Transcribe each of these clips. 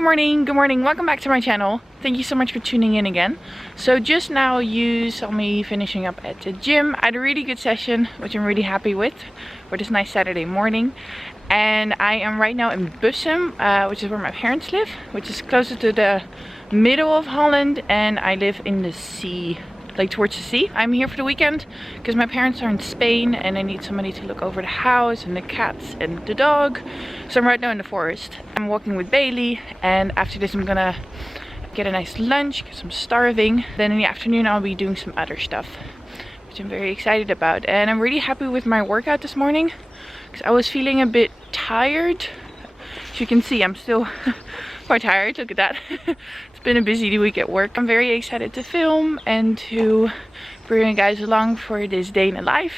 good morning, good morning. Welcome back to my channel. Thank you so much for tuning in again. So just now you saw me finishing up at the gym. I had a really good session, which I'm really happy with, for this nice Saturday morning. And I am right now in Bussum, which is where my parents live, which is closer to the middle of Holland, and I live in the sea, like towards the sea. I'm here for the weekend because my parents are in Spain and I need somebody to look over the house and the cats and the dog. So I'm right now in the forest. I'm walking with Bailey, and after this I'm gonna get a nice lunch because I'm starving. Then in the afternoon I'll be doing some other stuff, which I'm very excited about. And I'm really happy with my workout this morning because I was feeling a bit tired. As you can see, I'm still quite tired. Look at that. It's been a busy week at work. I'm very excited to film and to bring you guys along for this day in the life.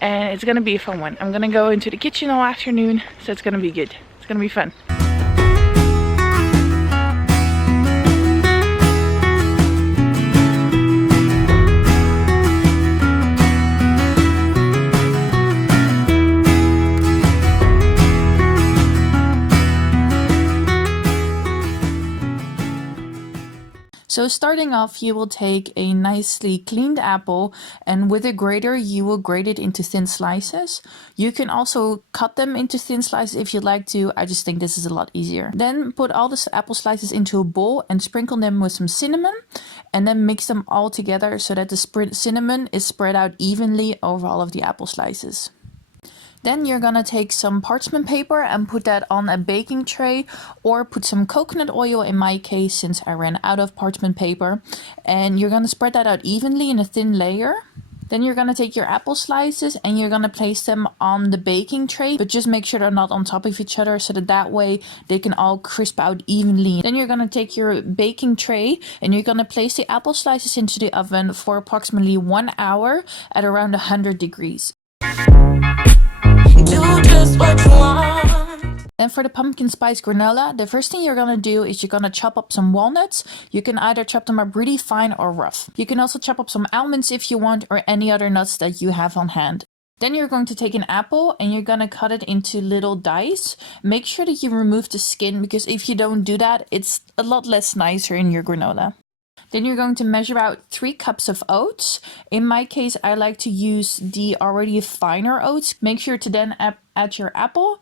And it's gonna be a fun one. I'm gonna go into the kitchen all afternoon, so it's gonna be good. It's gonna be fun. So starting off, you will take a nicely cleaned apple, and with a grater you will grate it into thin slices. You can also cut them into thin slices if you'd like to. I just think this is a lot easier. Then put all the apple slices into a bowl and sprinkle them with some cinnamon, and then mix them all together so that the cinnamon is spread out evenly over all of the apple slices. Then you're gonna take some parchment paper and put that on a baking tray, or put some coconut oil in my case since I ran out of parchment paper. And you're gonna spread that out evenly in a thin layer. Then you're gonna take your apple slices and you're gonna place them on the baking tray, but just make sure they're not on top of each other so that way they can all crisp out evenly. Then you're gonna take your baking tray and you're gonna place the apple slices into the oven for approximately 1 hour at around 100 degrees. Do just what you want. Then for the pumpkin spice granola, the first thing you're gonna do is you're gonna chop up some walnuts. You can either chop them up really fine or rough. You can also chop up some almonds if you want, or any other nuts that you have on hand. Then you're going to take an apple and you're gonna cut it into little dice. Make sure that you remove the skin, because if you don't do that, it's a lot less nicer in your granola. Then you're going to measure out 3 cups of oats. In my case, I like to use the already finer oats. Make sure to then add your apple.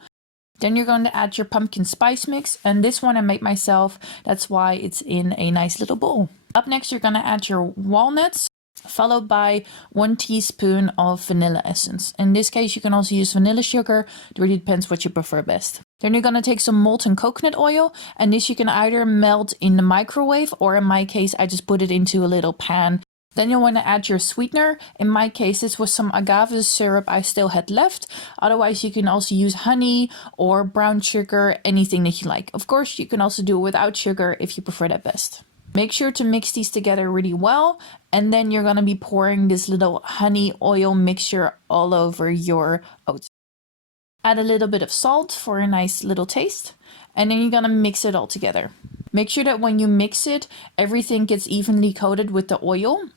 Then you're going to add your pumpkin spice mix. And this one I made myself. That's why it's in a nice little bowl. Up next, you're going to add your walnuts, followed by 1 teaspoon of vanilla essence. In this case, you can also use vanilla sugar. It really depends what you prefer best. Then you're going to take some molten coconut oil, and this you can either melt in the microwave, or in my case, I just put it into a little pan. Then you'll want to add your sweetener. In my case, this was some agave syrup I still had left. Otherwise, you can also use honey or brown sugar, anything that you like. Of course, you can also do it without sugar if you prefer that best. Make sure to mix these together really well, and then you're going to be pouring this little honey oil mixture all over your oats. Add a little bit of salt for a nice little taste, and then you're going to mix it all together. Make sure that when you mix it, everything gets evenly coated with the oil.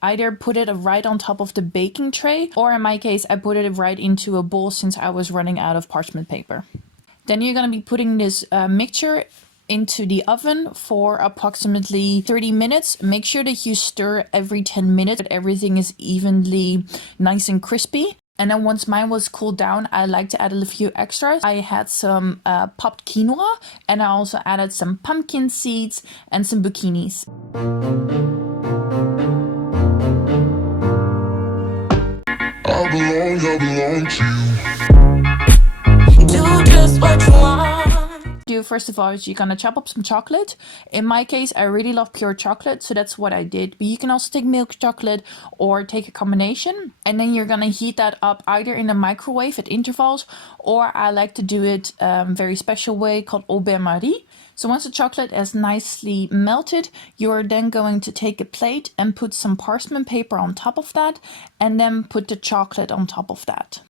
Either put it right on top of the baking tray, or in my case, I put it right into a bowl since I was running out of parchment paper. Then you're going to be putting this mixture into the oven for approximately 30 minutes. Make sure that you stir every 10 minutes, that everything is evenly nice and crispy. And then once mine was cooled down, I like to add a few extras. I had some popped quinoa, and I also added some pumpkin seeds and some zucchinis. I belong to you. Do just what you want. First of all, is you're gonna chop up some chocolate. In my case, I really love pure chocolate, so that's what I did. But you can also take milk chocolate or take a combination. And then you're gonna heat that up either in the microwave at intervals, or I like to do it very special way called au bain-marie. So once the chocolate is nicely melted, you're then going to take a plate and put some parchment paper on top of that, and then put the chocolate on top of that.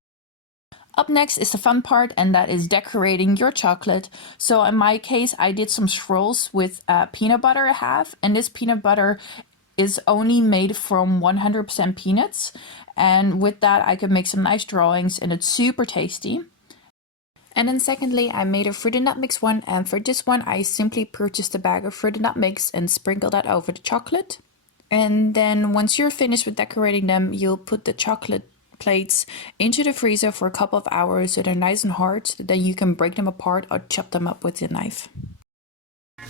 Up next is the fun part, and that is decorating your chocolate. So in my case, I did some swirls with peanut butter I have, and this peanut butter is only made from 100% peanuts. And with that, I could make some nice drawings, and it's super tasty. And then secondly, I made a fruit and nut mix one, and for this one I simply purchased a bag of fruit and nut mix and sprinkled that over the chocolate. And then once you're finished with decorating them, you'll put the chocolate plates into the freezer for a couple of hours so they're nice and hard, so then you can break them apart or chop them up with a knife.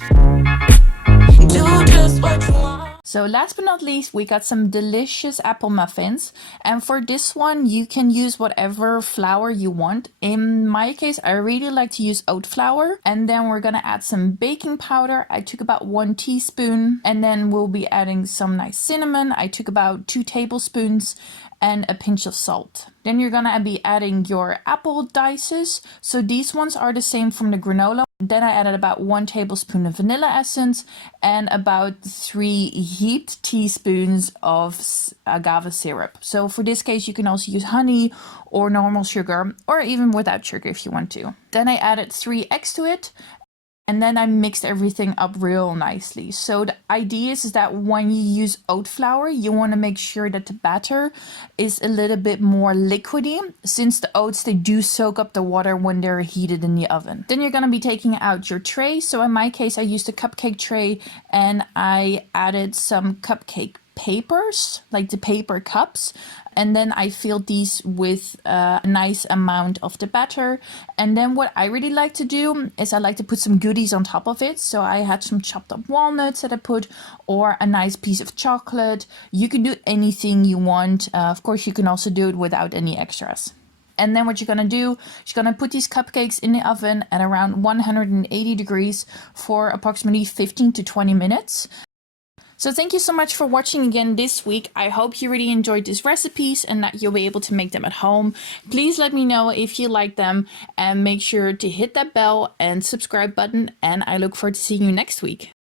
Do just what you want. So last but not least, we got some delicious apple muffins. And for this one, you can use whatever flour you want. In my case, I really like to use oat flour. And then we're gonna add some baking powder. I took about 1 teaspoon. And then we'll be adding some nice cinnamon. I took about 2 tablespoons and a pinch of salt. Then you're gonna be adding your apple dices. So these ones are the same from the granola. Then I added about 1 tablespoon of vanilla essence and about 3 heaped teaspoons of agave syrup. So for this case, you can also use honey or normal sugar, or even without sugar if you want to. Then I added 3 eggs to it. And then I mixed everything up real nicely. So the idea is that when you use oat flour, you want to make sure that the batter is a little bit more liquidy, since the oats, they do soak up the water when they're heated in the oven. Then you're going to be taking out your tray. So in my case, I used a cupcake tray and I added some cupcake papers, like the paper cups, and then I filled these with a nice amount of the batter. And then what I really like to do is I like to put some goodies on top of it. So I had some chopped up walnuts that I put, or a nice piece of chocolate. You can do anything you want. Of course, you can also do it without any extras. And then what you're gonna do is you're gonna put these cupcakes in the oven at around 180 degrees for approximately 15 to 20 minutes. So thank you so much for watching again this week. I hope you really enjoyed these recipes and that you'll be able to make them at home. Please let me know if you like them, and make sure to hit that bell and subscribe button, and I look forward to seeing you next week.